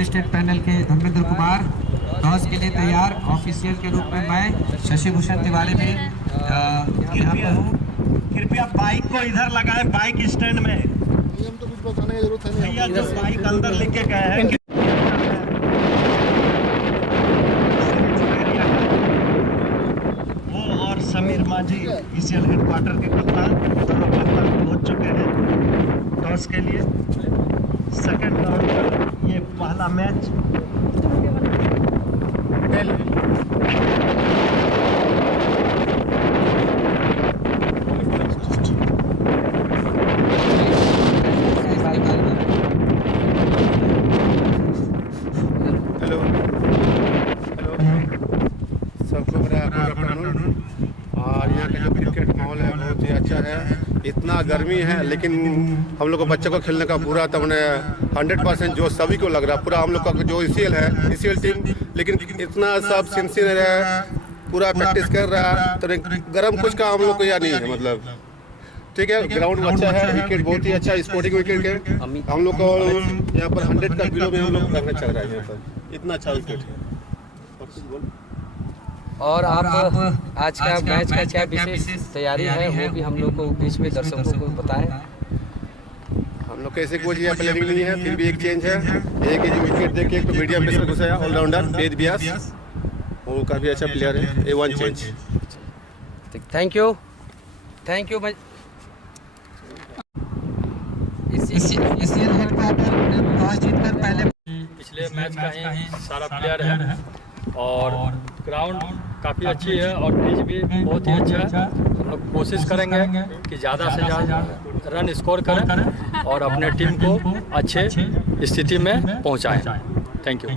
Team state panel के Dharmendra Kumar toss के लिए तैयार। ऑफिशियल के रूप में मैं शशि भूषण तिवारी भी यहाँ पर हूँ। कृपया बाइक को इधर लगाएं, बाइक स्टैंड में। नियम तो कुछ बताने की जरूरत है नहीं। भैया जो बाइक अंदर लेके गए हैं वो और समीर माझी ईसीएल हेडक्वार्टर के कप्तान, दोनों कप्तान पहुंच चुके हैं टॉस के लिए। सेकंड राउंड का ये पहला मैच। और यहाँ का जो क्रिकेट माहौल है बहुत ही अच्छा है। इतना गर्मी है लेकिन हम लोग को बच्चों को खेलने का पूरा तो 100% जो सभी को लग रहा है। पूरा हम लोग का जो ईसीएल है, ईसीएल टीम, लेकिन इतना सब सिंसियर है, पूरा प्रैक्टिस कर रहा है। तो गर्म कुछ का हम लोग को या नहीं है, मतलब ठीक है। ग्राउंड अच्छा है, विकेट बहुत ही अच्छा स्पोर्टिंग विकेट के। हम लोग को यहाँ पर 100 का बिलो में हम लोग करना चल रहा है। यहाँ पर इतना अच्छा विकेट है। और आप आज का मैच का क्या विशेष तैयारी है वो भी हम लोग को बीच में दर्शकों को बताएं। हम लोग कैसे कोच यहाँ प्लेयरिंग नहीं है, फिर भी एक चेंज है। एक जो विकेट देख के एक तो मीडियम पेस में घुसाया ऑलराउंडर वेद व्यास, वो काफ़ी अच्छा प्लेयर है। A1 change. Thank you ECL headquarter toss जीतकर पहले पिछले मैच का ही सारा प्लेयर है और ग्राउंड काफ़ी अच्छी है और पिच भी बहुत ही अच्छा है। हम लोग कोशिश करेंगे कि ज़्यादा से ज़्यादा रन स्कोर करें और अपने टीम को अच्छे स्थिति में पहुंचाएं। Thank you.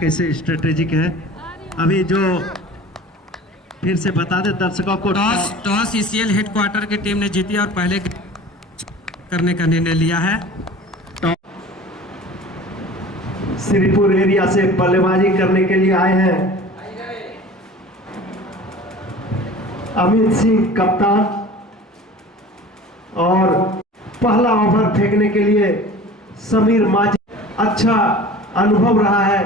कैसे स्ट्रेटेजिक है अभी जो फिर से बता दे दर्शकों को। टॉस ईसीएल हेडक्वार्टर की टीम ने जीती और पहले करने का निर्णय लिया है। श्रीपुर एरिया से बल्लेबाजी करने के लिए आए हैं अमित सिंह कप्तान, और पहला ओवर फेंकने के लिए समीर माझी। अच्छा अनुभव रहा है,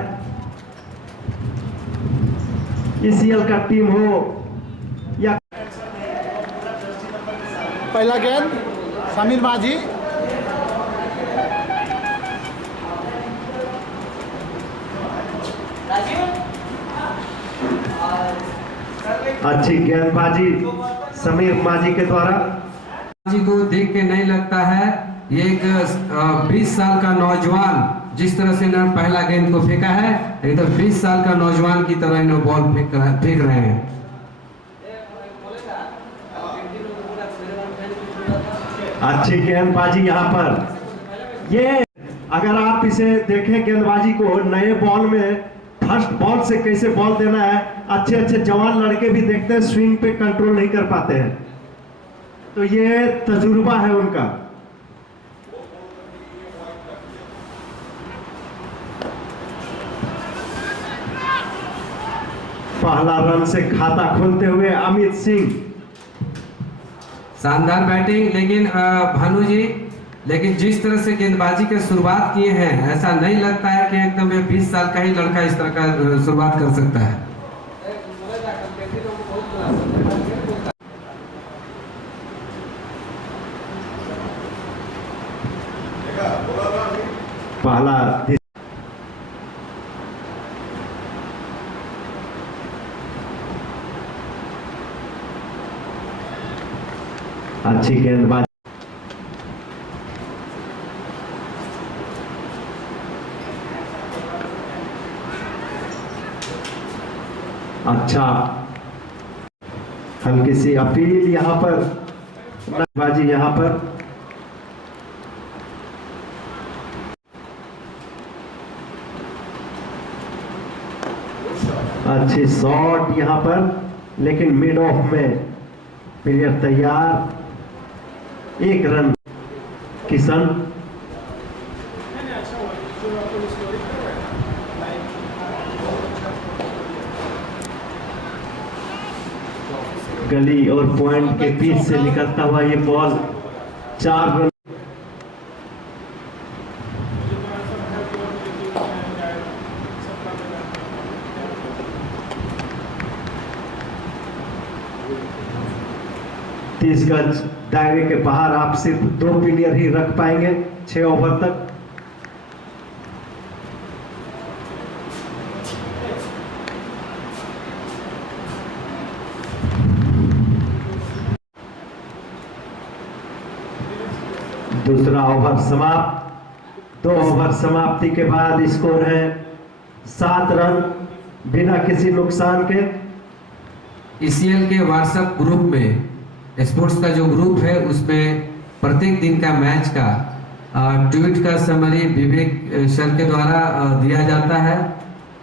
ईसीएल का टीम हो या। पहला गेंद समीर माझी। अच्छी गेंदबाजी समीर माझी के द्वारा। जी को देख के नहीं लगता है ये एक 20 साल का नौजवान जिस तरह से इन्होंने पहला गेंद को फेंका है, एकदम 20 साल का नौजवान की तरह इन्होंने बॉल फेंक रहे हैं। अच्छी गेंदबाजी यहाँ पर। ये अगर आप इसे देखें गेंदबाजी को, नए बॉल में फर्स्ट बॉल से कैसे बॉल देना है, अच्छे अच्छे जवान लड़के भी देखते हैं स्विंग पे कंट्रोल नहीं कर पाते हैं, तो ये तजुर्बा है उनका। पहला रन से खाता खोलते हुए अमित सिंह। शानदार बैटिंग, लेकिन भानु जी, लेकिन जिस तरह से गेंदबाजी की शुरुआत किए हैं, ऐसा नहीं लगता है कि एकदम ये 20 साल का ही लड़का इस तरह का शुरुआत कर सकता है। पहला अच्छी गेंदबाजी। अच्छा हल्की सी अपील यहाँ पर, गेंदबाजी यहाँ पर। अच्छी शॉट यहाँ पर, लेकिन मिड ऑफ में प्लेयर तैयार। एक रन किशन। गली और पॉइंट के बीच से निकलता हुआ ये बॉल 4 रन। 30 गज दायरे के बाहर आप सिर्फ 2 प्लेयर ही रख पाएंगे 6 ओवर तक। दूसरा ओवर समाप्त। 2 ओवर समाप्ति के बाद स्कोर है 7 रन बिना किसी नुकसान के। ईसीएल के व्हाट्सएप ग्रुप में, स्पोर्ट्स का जो ग्रुप है, उसमें प्रत्येक दिन का मैच का ट्वीट का समरी विवेक सर के द्वारा दिया जाता है।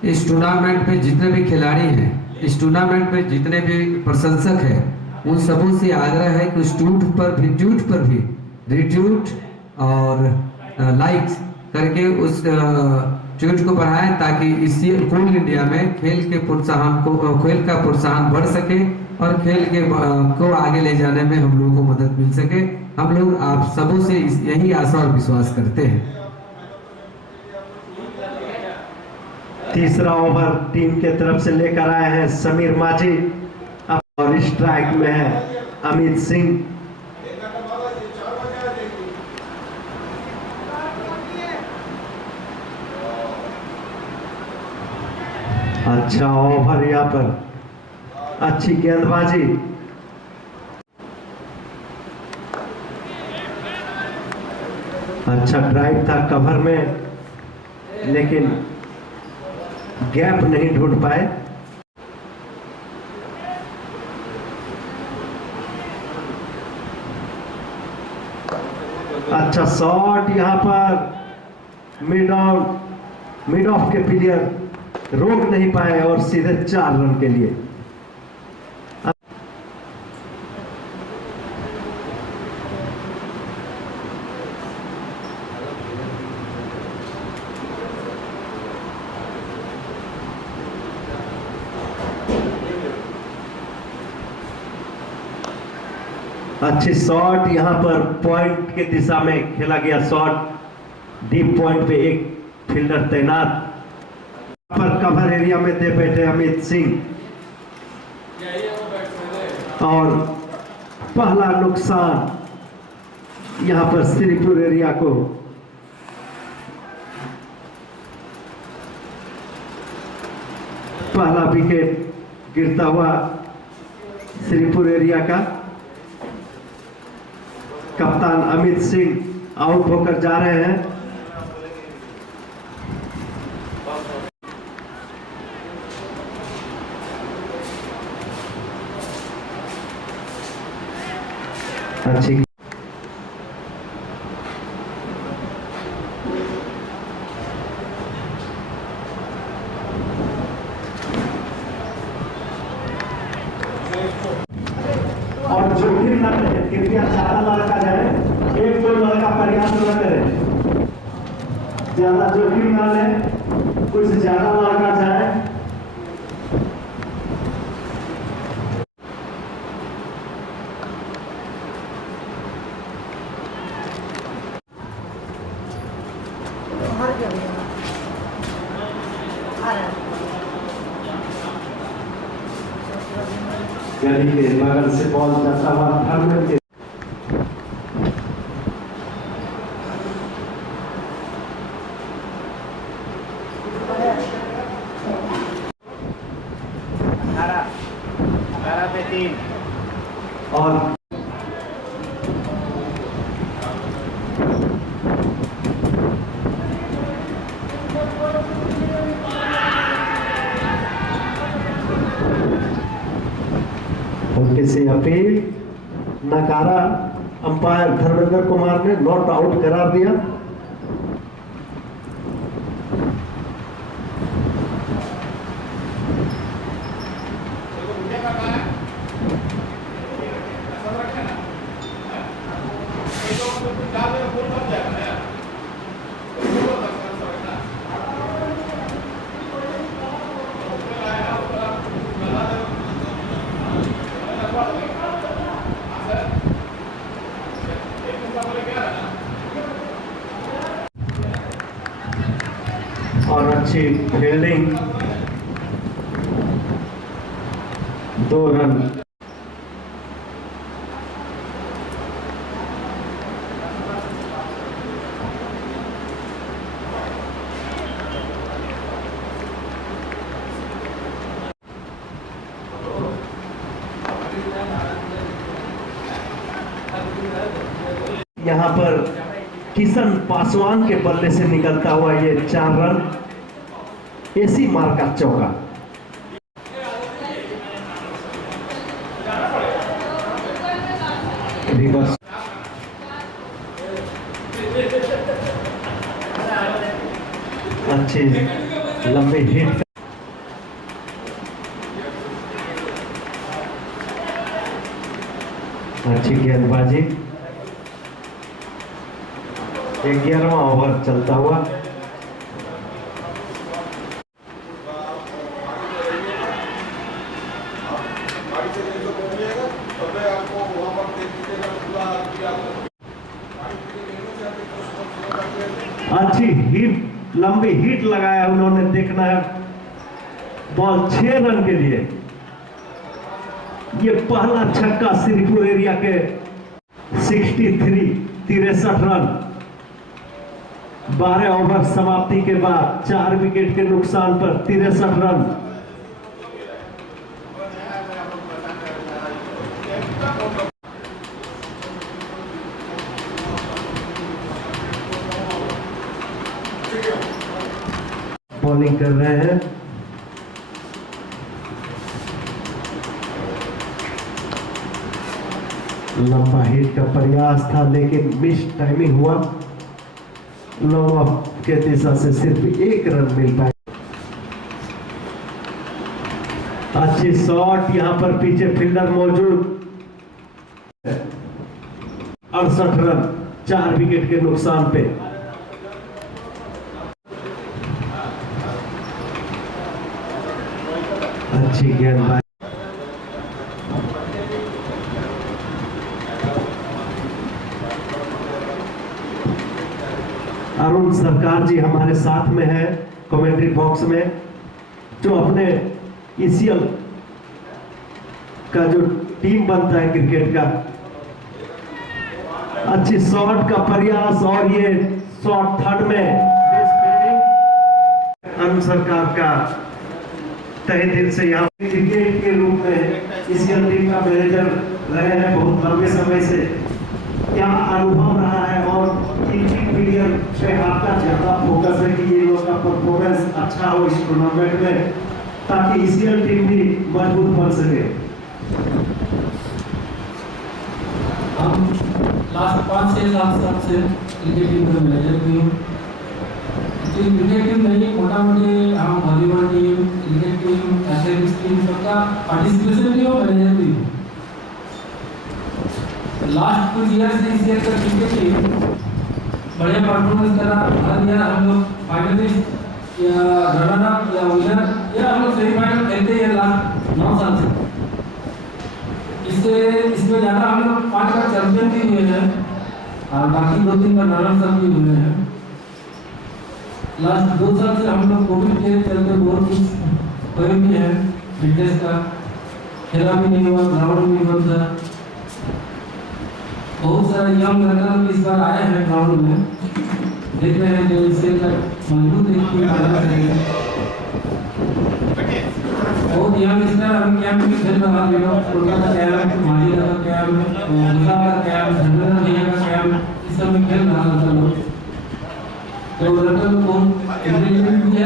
इस टूर्नामेंट में जितने भी खिलाड़ी हैं, इस टूर्नामेंट में जितने भी प्रशंसक हैं, उन सबों से आग्रह है कि उस ट्वीट पर भी रिट्वीट और लाइक्स करके उस ट्वीट को बढ़ाएं, ताकि इसी कोल इंडिया में खेल का प्रोत्साहन बढ़ सके और खेल के को आगे ले जाने में हम लोगों को मदद मिल सके। हम लोग आप सबों से यही आशा और विश्वास करते हैं। तीसरा ओवर टीम के तरफ से लेकर आए हैं समीर माझी और स्ट्राइक में है अमित सिंह। अच्छा ओवर, यहाँ पर अच्छी गेंदबाजी। अच्छा ड्राइव था कवर में, लेकिन गैप नहीं ढूंढ पाए। अच्छा शॉट, यहाँ पर मिड ऑफ के प्लेयर रोक नहीं पाए और सीधे 4 रन के लिए। अच्छी शॉट, यहां पर पॉइंट के दिशा में खेला गया शॉट। डीप पॉइंट पे एक फील्डर तैनात, पर कवर एरिया में दे बैठे अमित सिंह और पहला नुकसान यहां पर श्रीपुर एरिया को। पहला विकेट गिरता हुआ श्रीपुर एरिया का। कप्तान अमित सिंह आउट होकर जा रहे हैं। अच्छी और जोखिम न करें, कृपया ज्यादा लड़का जाए, 1-2 लड़का प्रयास न करें, ज्यादा जोखिम न लें, कुछ ज्यादा लड़का जाए। गली के बगल से बॉल जाता हुआ थर्मल के और उनके से अपील नकारा। अंपायर धर्मेंद्र कुमार ने नॉट आउट करार दिया। और अच्छी फील्डिंग, 2 रन। यहाँ पर किशन पासवान के बल्ले से निकलता हुआ ये 4 रन, एसी मार का चौका। रिवर्स अच्छे लंबे हिट, अच्छी गेंदबाजी। 11वां ओवर चलता हुआ। अच्छी हिट, लंबी हिट लगाया उन्होंने, देखना है बॉल 6 रन के लिए। ये पहला छक्का श्रीपुर एरिया के 63 रन 12 ओवर समाप्ति के बाद 4 विकेट के नुकसान पर 63 रन। बॉलिंग कर रहे हैं। लंबा हिट का प्रयास था लेकिन मिस टाइमिंग हुआ। लॉन्ग ऑफ के दिशा से सिर्फ 1 रन मिल पाए। अच्छी शॉट, यहां पर पीछे फील्डर मौजूद। 68 रन 4 विकेट के नुकसान पे। अच्छी गेंदबाजी। अरुण सरकार जी हमारे साथ में है कमेंट्री बॉक्स में, जो अपने ईसीएल का जो टीम बनता है क्रिकेट का। अच्छी शॉट का प्रयास और ये शॉट थर्ड में। अरुण सरकार का तहे दिल से यहाँ क्रिकेट के रूप में ईसीएल टीम का मैनेजर रहे हैं बहुत लंबे समय से। क्या अनुभव रहा है और पीरियड पे आपका ज्यादा फोकस है कि ये लोग का परफॉर्मेंस अच्छा हो इस टूर्नामेंट में, ताकि ईसीएल टीम भी मजबूत बन सके? हम लास्ट 5-6 साल से क्रिकेट टीम का मैनेजर भी हूँ। क्रिकेट टीम नहीं, मोटा मोटी हम volleyball team, cricket team, athletics team सबका पार्टिसिपेशन भी हो, मैनेजर भी हूँ। लास्ट 2 ईयर से इस ईयर का क्रिकेट टीम बढ़िया परफॉर्मेंस करा। हर ईयर हम लोग फाइनलिस्ट या रनर अप या विनर या हम लोग सेमीफाइनल खेलते हैं लास्ट 9 साल से। इसमें ज़्यादा हम लोग 5 बार चैंपियन भी हुए हैं और बाकी 2-3 बार रनर्स अप भी हुए हैं। लास्ट 2 साल से हम लोग कोविड के चलते बहुत कुछ हुए भी है, फिटनेस का खेला भी नहीं हुआ, ग्राउंड भी बंद था। बहुत सारे यंग लड़का इस बार आए हैं ग्राउंड में, देख रहे हैं जो इससे मजबूत एक टीम बना है। बहुत यंग स्टार अभी कैंप में खेल रहा है, कोलकाता कैंप, माजीरा का कैंप, गुजरात का कैंप, धनरा भैया का कैंप, इस सब में खेल रहा है लोग। तो लड़का लोग बहुत इंटेलिजेंट भी है,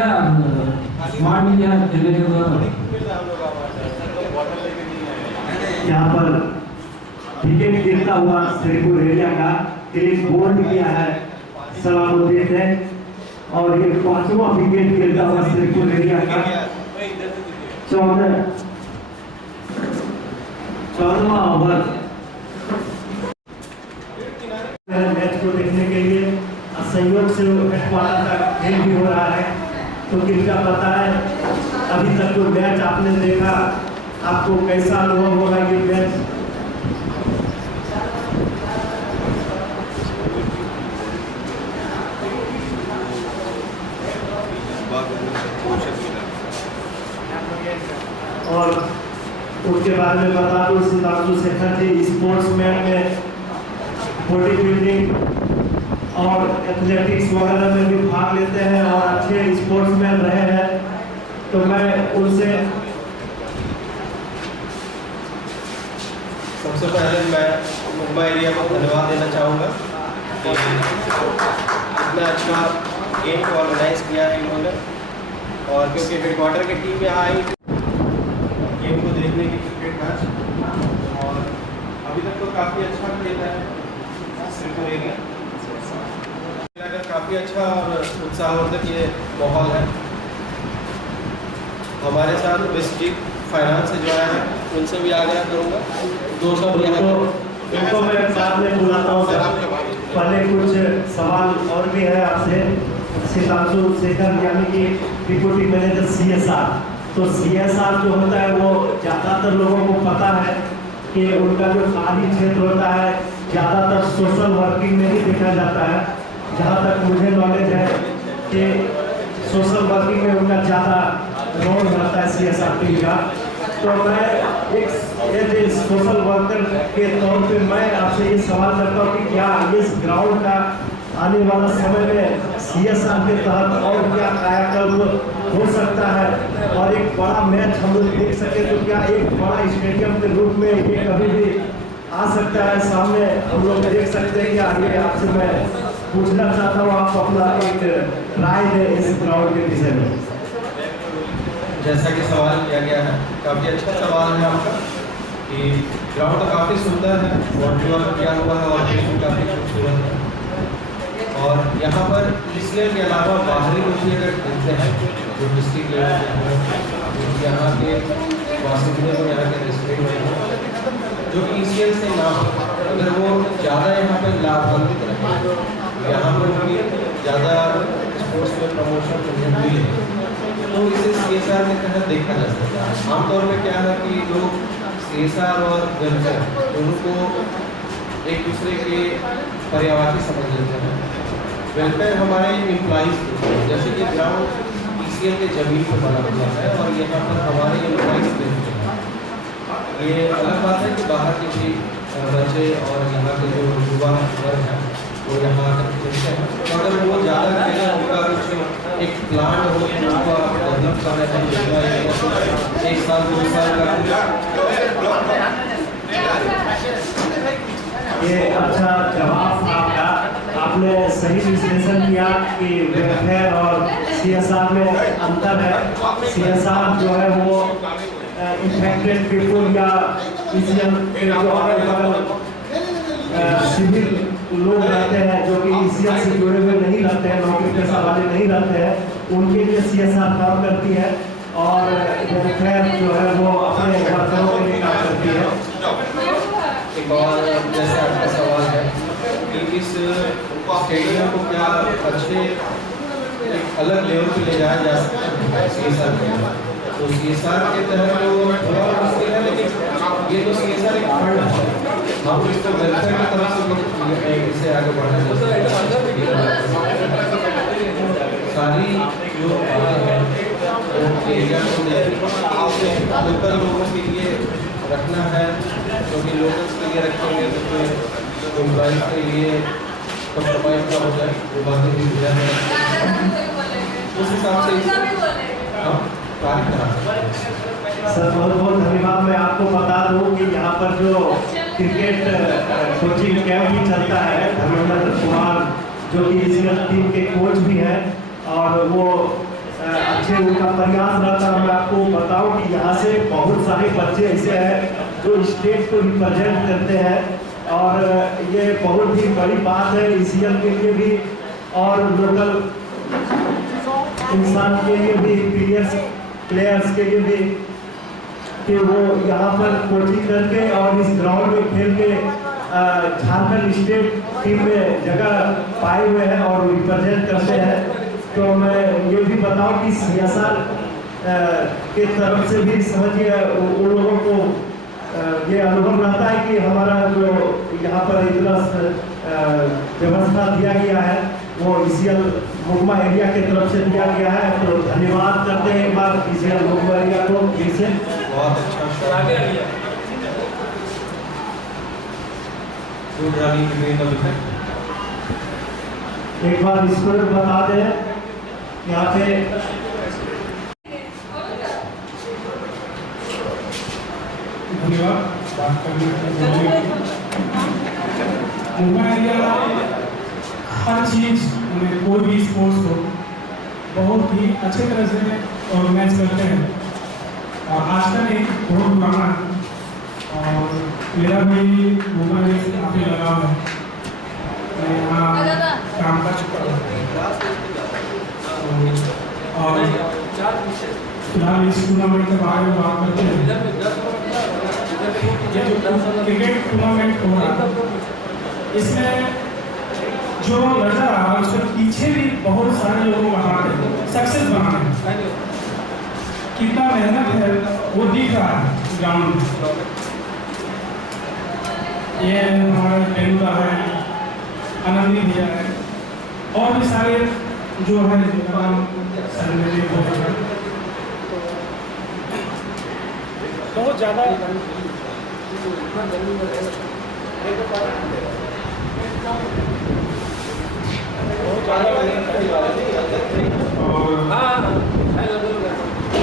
स्मार्ट भी है खेलने के द्वारा। यहाँ पर विकेट गिरता हुआ श्रीपुर एरिया का एक बोल्ड किया है सलामुद्दीन ने, और ये 5वां विकेट गिरता हुआ श्रीपुर एरिया का। 14वां ओवर मैच को देखने के लिए संयोग से हेडक्वार्टर का खेल भी हो रहा है। तो कृपया बताएं, अभी तक जो मैच आपने देखा आपको कैसा अनुभव होगा ये मैच? और उसके बाद में बता दूं, सिद्धांशु शेखर जी स्पोर्ट्समैन में बॉडी बिल्डिंग और एथलेटिक्स वगैरह में भी भाग लेते हैं और अच्छे स्पोर्ट्समैन रहे हैं। तो मैं उनसे सबसे पहले मैं मुंबई एरिया को धन्यवाद देना चाहूँगा इतना अच्छा गेम को ऑर्गेनाइज किया है इन्होंने। और क्योंकि हेडक्वार्टर की टीम यहाँ आई गेम को देखने की क्रिकेट मैच, और अभी तक तो काफ़ी अच्छा खेला है श्रीपुर एरिया। काफ़ी अच्छा और उत्साहवर्धक ये माहौल है। हमारे साथ डिस्ट्रिक्ट फाइनेंस से जो आया है उनसे भी आग्रह करूँगा दोस्तों इनको मैं साथ में बुलाता हूँ सर। पहले कुछ सवाल और भी है आपसे। सितांशु शेखर यानी कि डिप्टी मैनेजर CSR। तो CSR जो होता है वो ज़्यादातर लोगों को पता है कि उनका जो खाली क्षेत्र होता है ज़्यादातर सोशल वर्किंग में ही देखा जाता है। जहाँ तक मुझे नॉलेज है कि सोशल वर्किंग में उनका ज़्यादा रोल रहता है CSR टीम का। तो मैं एक सोशल वर्कर के तौर पे मैं आपसे ये सवाल करता हूँ कि क्या इस ग्राउंड का आने वाला समय में CSR के तहत और क्या कायाकल्प हो सकता है, और एक बड़ा मैच हम लोग देख सके, तो क्या एक बड़ा स्टेडियम के रूप में ये कभी भी आ सकता है सामने, हम लोग देख सकते हैं? क्या ये आपसे मैं पूछना चाहता हूँ, आप अपना एक राय दें इस ग्राउंड के विषय में। जैसा कि सवाल किया गया है, काफ़ी अच्छा सवाल है आपका कि ग्राउंड तो काफ़ी सुंदर है, वॉलीबॉल किया हुआ है और भी काफ़ी खूबसूरत है। और यहाँ पर इसलिए के अलावा बाहरी लोग भी अगर खेलते हैं जो डिस्ट्रिक्ट लेवल के यहाँ के वासिंदे और यहाँ के डिस्ट्रिक्ट में जो ECL से ना हो, अगर वो ज़्यादा यहाँ पर लाभान्वित रहे, यहाँ पर भी ज़्यादा स्पोर्ट्स में प्रमोशन मिले, तो इसे CSR के तहत देखा जा सकता है। आमतौर पर क्या है कि लोग CSR और वेलफेयर दोनों को एक दूसरे के पर्यावाची समझ लेते हैं। वेलफेयर हमारे एम्प्लॉइज़, जैसे कि ग्राउंड ECL के ज़मीन पर बना हुआ है और यहाँ पर हमारे एम्प्लॉइज़ रहते हैं। ये अलग बात है कि बाहर के भी बच्चे और यहाँ के जो युवा वर्ग हैं वो यहाँ आकर खेलते हैं, तो अगर वो ज़्यादा खेलें, उनका कुछ एक प्लान हो कि उनको आप डेवलप कर रहे हैं, 1 साल 2 साल का। ये अच्छा जवाब आपका, आपने सही विश्लेषण किया कि वेलफेयर और CSR में अंतर है। CSR जो है वो इन्फेक्टेड पीपुल या ECL के जो अगल सिविल लोग रहते हैं जो कि ECL से जुड़े हुए नहीं रहते हैं, नौकरी पेशा वाले नहीं रहते हैं, उनके लिए CSR काम करती है, और वेलफेयर जो है वो अपने वर्करों के लिए काम करती है। एक और जैसे आपका सवाल है कि इस स्टेडियम को क्या अच्छे एक अलग लेवल पे ले जाया जा सकता है CSR के, तो CSR के तहत तो थोड़ा मुश्किल है, लेकिन ये तो CSR एक फंड है, हम इसको वेलफेयर की तरफ से इसे आगे बढ़ाना चाहते हैं। सारी जो बातें हैं वो एरिया को लोकल लोगों के लिए रखना है, क्योंकि लोकल्स के लिए रखेंगे तो एम्प्लॉइज के लिए कस्टमाइज का हो जाए, वो बातें भी हो जाए, उस हिसाब से हम कार्य करा सकते हैं। सर बहुत बहुत धन्यवाद। मैं आपको बता दूं कि यहाँ पर जो क्रिकेट कोचिंग कैंप भी चलता है, धर्मेंद्र कुमार जो कि ECL टीम के कोच भी हैं, और वो अच्छे उनका प्रयास रहता है। मैं आपको बताऊं कि यहाँ से बहुत सारे बच्चे ऐसे हैं जो स्टेट को रिप्रेजेंट करते हैं, और ये बहुत ही बड़ी बात है ECL के लिए भी और लोकल इंसान के लिए भी, प्लेयर्स के लिए भी, कि वो यहाँ पर कोचिंग करके और इस ग्राउंड में खेल के झारखंड स्टेट टीम में जगह पाए हुए हैं और रिप्रेजेंट करते हैं। तो मैं ये भी बताऊं कि CSR के तरफ से भी समझिए उन लोगों को ये अनुभव रहता है कि हमारा जो यहाँ पर इतना व्यवस्था दिया गया है वो ECL मुगमा एरिया के तरफ से दिया गया है। तो धन्यवाद करते हैं एक बार ECL मुगमा एरिया को फिर से। बहुत अच्छा एक बार स्कोर बता दें यहाँ पे। धन्यवाद बात करने के लिए। मुंबई एरिया हर चीज़ में कोई भी स्पोर्ट्स हो बहुत ही अच्छे तरह से ऑर्गेनाइज करते हैं। और आज का नहीं बहुत पुराना है और मेरा भी मोबाइल से काफ़ी लगाव है। मैं यहाँ काम कर चुका हूँ और फिलहाल इस टूर्नामेंट के बारे में बात करते हैं। ये जो क्रिकेट टूर्नामेंट हो रहा है इसमें जो नजर आ रहा है उसके पीछे भी बहुत सारे लोगों का हाथ है सक्सेस बनाने में। कितना मेहनत है वो दिख रहा है ग्राउंड में। ये हमारे टेंडुलकर है, आनंदी भैया है और भी सारे जो है बहुत ज़्यादा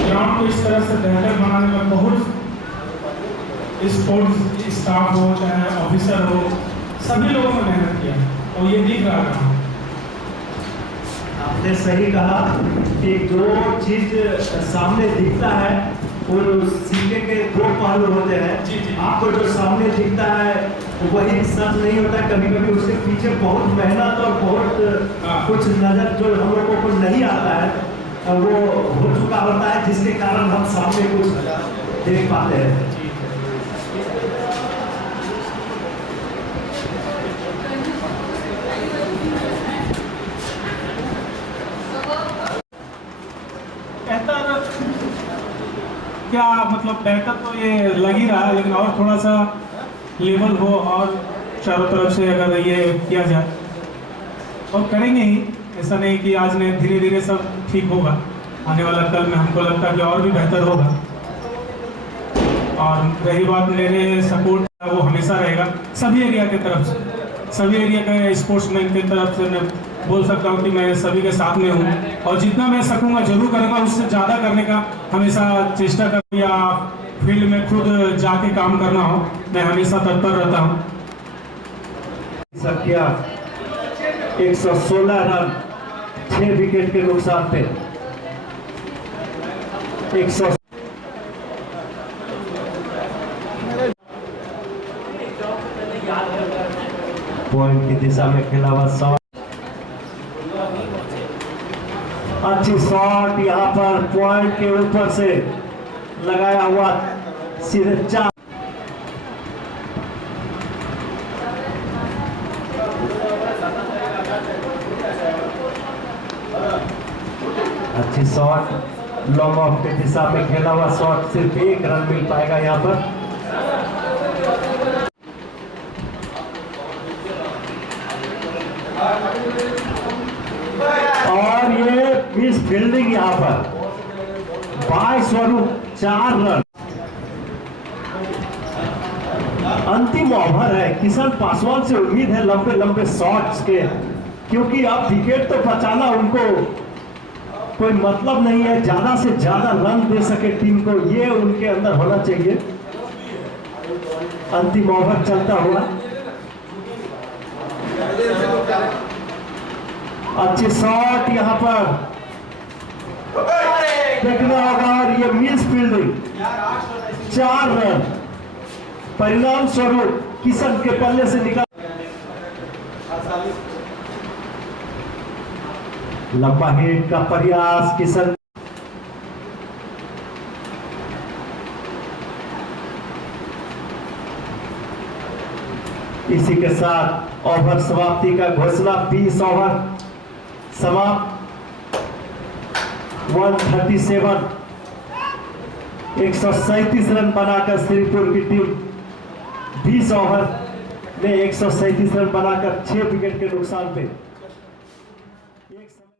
ग्राउंड को इस तरह से बेहतर बनाने में बहुत स्पोर्ट्स स्टाफ हो चाहे ऑफिसर हो सभी लोगों ने मेहनत किया और ये दिख रहा है। आपने सही कहा कि जो चीज सामने दिखता है वो सिक्के के दो पहलू होते हैं। आपको जो सामने दिखता है वही सच नहीं होता, कभी कभी उसके पीछे बहुत मेहनत और बहुत कुछ नजर जो हम लोगों को नहीं आता है वो हो चुका होता है, जिसके कारण हम सामने कुछ देख पाते हैं। क्या मतलब बेहतर तो ये लग ही रहा है, लेकिन और थोड़ा सा लेवल हो और चारों तरफ से अगर ये किया जाए और करेंगे ही। ऐसा नहीं कि आज नहीं, धीरे धीरे सब ठीक होगा। आने वाला कल में हमको लगता है कि और भी बेहतर होगा। और रही बात मेरे सपोर्ट वो हमेशा रहेगा सभी एरिया की तरफ से, सभी एरिया के स्पोर्ट्समैन की तरफ से मैं बोल सकता हूँ कि मैं सभी के साथ में हूँ और जितना मैं सकूँगा जरूर करूँगा, उससे ज़्यादा करने का हमेशा चेष्टा करूँ या फील्ड में खुद जाके काम करना हो, मैं हमेशा तत्पर रहता हूँ। 116 रन 6 विकेट के नुकसान पे 100 पॉइंट की दिशा में खेला हुआ शॉट, अच्छी शॉट यहाँ पर पॉइंट के ऊपर से लगाया हुआ सीधे 4। अच्छी शॉट लॉन्ग ऑफ के दिशा में खेला हुआ शॉट, सिर्फ 1 रन मिल पाएगा यहाँ पर। और ये मिस फील्डिंग यहाँ पर बाय स्वरूप 4 रन। अंतिम ओवर है, किशन पासवान से उम्मीद है लंबे लंबे शॉट्स के, क्योंकि अब विकेट तो बचाना उनको कोई मतलब नहीं है, ज्यादा से ज्यादा रन दे सके टीम को, ये उनके अंदर होना चाहिए। अंतिम ओवर चलता हुआ अच्छी शॉट यहाँ पर देखना होगा और ये मिस फील्डिंग 4 रन परिणाम स्वरूप किशन के पल्ले से निकाल। लंबा हिट का प्रयास किशन, इसी के साथ ओवर समाप्ति का घोषणा। 20 ओवर समाप्त, 137 137 रन बनाकर श्रीपुर की टीम 20 ओवर में 137 रन बनाकर 6 विकेट के नुकसान पे